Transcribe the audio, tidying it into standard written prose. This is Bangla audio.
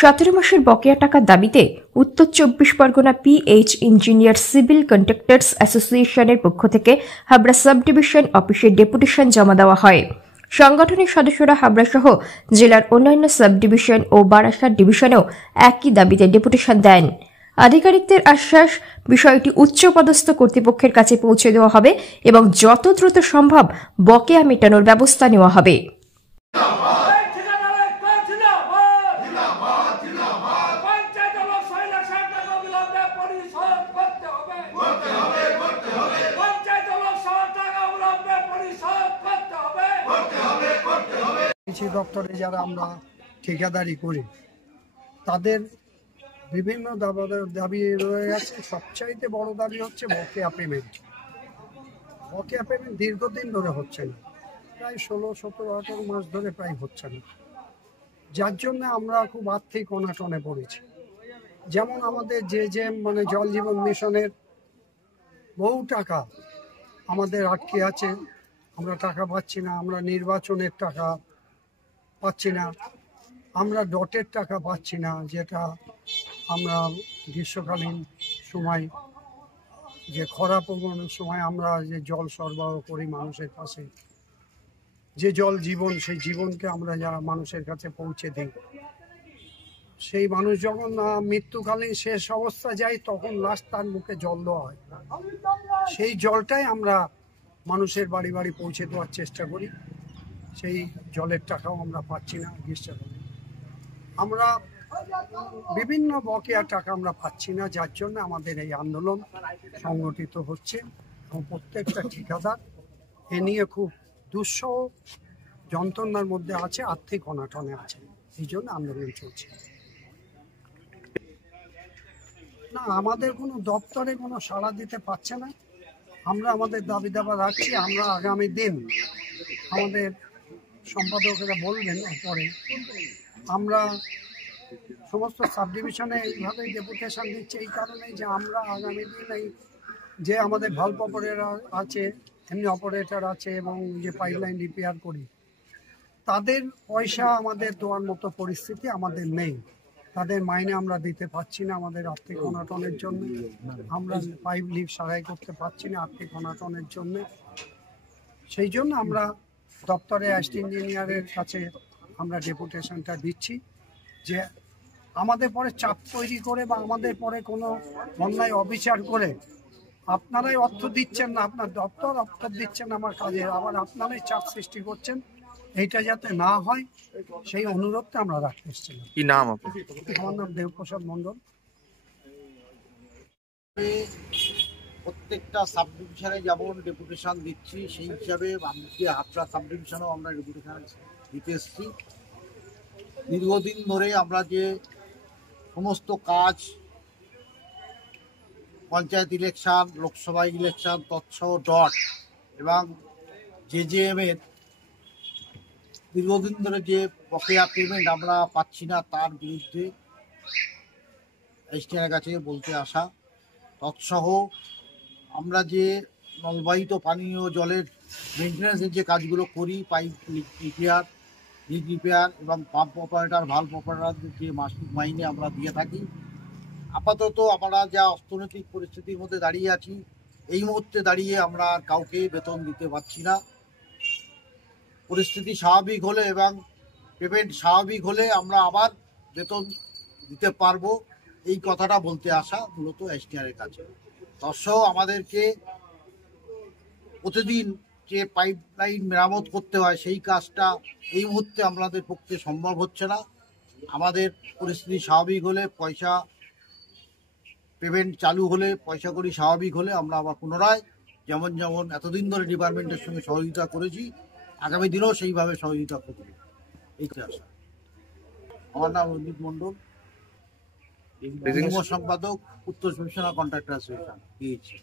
17 মাসের বকেয়া টাকার দাবিতে উত্তর 24 Pargana pH engineer civil contractors অ্যাসোসিয়েশনের পক্ষ থেকে হাবড়া সাব ডিভিশন অফিসে ডেপুটেশন জমা দেওয়া হয়। সংগঠনের সদস্যরা হাবড়া সহ জেলার অন্যান্য সাব ডিভিশন ও বারাসাত ডিভিশনেও একই দাবিতে ডেপুটেশন দেন। আধিকারিকদের আশ্বাস, বিষয়টি উচ্চপদস্থ কর্তৃপক্ষের কাছে পৌঁছে দেওয়া হবে এবং যত দ্রুত সম্ভব বকেয়া মেটানোর ব্যবস্থা নেওয়া হবে। কৃষি দপ্তরে যারা আমরা ঠিকাদারি করি তাদের বিভিন্ন দাবি রয়ে গেছে। সবচাইতে বড় দাবি হচ্ছে বকেয়া পেমেন্ট। বকেয়া পেমেন্ট দীর্ঘদিন ধরে হচ্ছে না, প্রায় 16, 17, 18 মাস ধরে প্রায় হচ্ছে না, যার জন্য আমরা খুব আর্থিক অনাটনে পড়েছি। যেমন আমাদের যে মানে জল জীবন মিশনের বহু টাকা আমাদের আটকে আছে, আমরা টাকা পাচ্ছি না। আমরা নির্বাচনের টাকা পাচ্ছি না, আমরা ডটের টাকা পাচ্ছি না, যেটা আমরা গ্রীষ্মকালীন সময় যে খরা প্রবণের সময় আমরা যে জল সরবরাহ করি মানুষের কাছে, যে জল জীবন, সেই জীবনকে আমরা যারা মানুষের কাছে পৌঁছে দিই, সেই মানুষ যখন মৃত্যুকালীন শেষ অবস্থা যায় তখন লাস্ট তার মুখে জল দেওয়া হয়। সেই জলটাই আমরা মানুষের বাড়ি বাড়ি পৌঁছে দেওয়ার চেষ্টা করি। সেই জলের টাকাও আমরা পাচ্ছি না গ্রীষ্মকালে। আমরা বিভিন্ন বকেয়া টাকা আমরা পাচ্ছি না, যার জন্য আমাদের এই আন্দোলন সংগঠিত হচ্ছে এবং প্রত্যেকটা ঠিকাদার এ নিয়ে খুব দুঃসহ যন্ত্রণার মধ্যে আছে, আর্থিক অনাটনে আছে। এই জন্য আন্দোলন চলছে। না, আমাদের কোনো দপ্তরে কোনো সাড়া দিতে পারছে না। আমরা আমাদের দাবি দাবা রাখছি। আমরা আগামী দিন আমাদের সম্পাদকেরা বলবেন পরে, আমরা সমস্ত সাব ডিভিশনে এইভাবে ডেপুটেশন দিচ্ছি এই কারণে যে আমরা আগামী দিন এই যে আমাদের ভাল্ব অপারেটর আছে, এমনি অপারেটর আছে এবং যে পাইপলাইন রিপেয়ার করি, তাদের পয়সা আমাদের দেওয়ার মতো পরিস্থিতি আমাদের নেই। তাদের মাইনে আমরা দিতে পারছি না আমাদের আর্থিক অনাটনের জন্য। আমরা পাইপ লিক সারাই করতে পারছি না আর্থিক অনাটনের জন্য। সেই জন্য আমরা দপ্তরে অ্যাসিস্ট্যান্ট ইঞ্জিনিয়ারের কাছে আমরা ডেপুটেশনটা দিচ্ছি যে আমাদের পরে চাপ তৈরি করে বা আমাদের পরে কোনো অন্যায় অবিচার করে আপনারাই অর্থ দিচ্ছেন না, আপনার দপ্তর অর্থ দিচ্ছেন আমার কাজে, আবার আপনারাই চাপ সৃষ্টি করছেন, এইটা যাতে না হয় সেই অনুরোধটা আমরা রাখতে এসেছিলাম। কি নাম আপনার? আমার নাম দেবপ্রসাদ মণ্ডল। প্রত্যেকটা সাব ডিভিশনে যেমন ডেপুটেশন দিচ্ছি, সেই হিসাবে আজকে হাবড়া সাব ডিভিশনেও আমরা ডেপুটেশন দিতে এসেছি। দীর্ঘদিন ধরে আমরা যে সমস্ত কাজ, পঞ্চায়েত ইলেকশন, লোকসভা ইলেকশন, তৎসহ ডট এবং জেজেএম এর দীর্ঘদিন ধরে যে বকেয়া পেমেন্ট আমরা পাচ্ছি না, তার বিরুদ্ধে এসটিআর কাছে বলতে আসা। তৎসহ আমরা যে নলবাহিত পানীয় জলের মেনটেন্যান্সের যে কাজগুলো করি, পাইপ লিক রিপেয়ার এবং পাম্প অপারেটর, ভাল্ব অপারেটরদের যে মাসিক মাইনে আমরা দিয়ে থাকি। আপাতত আমরা যা অর্থনৈতিক পরিস্থিতির মধ্যে দাঁড়িয়ে আছি, এই মুহূর্তে দাঁড়িয়ে আমরা আর কাউকে বেতন দিতে পারছি না। পরিস্থিতি স্বাভাবিক হলে এবং পেমেন্ট স্বাভাবিক হলে আমরা আবার বেতন দিতে পারবো, এই কথাটা বলতে আসা মূলত এসটিআরের কাছে। তৎসহ আমাদেরকে প্রতিদিন যে পাইপ লাইন মেরামত করতে হয়, সেই কাজটা এই মুহূর্তে আমাদের পক্ষে সম্ভব হচ্ছে না। আমাদের পরিস্থিতি স্বাভাবিক হলে, পয়সা পেমেন্ট চালু হলে, পয়সা করি স্বাভাবিক হলে আমরা আবার পুনরায় যেমন এতদিন ধরে ডিপার্টমেন্টের সঙ্গে সহযোগিতা করেছি, আগামী দিনেও সেইভাবে সহযোগিতা করব, এই আশা। আমার নাম রঞ্জিত মণ্ডল, যুগ্ম সম্পাদক, উত্তর চব্বিশ পরগনা কন্ট্রাক্টর অ্যাসোসিয়েশন।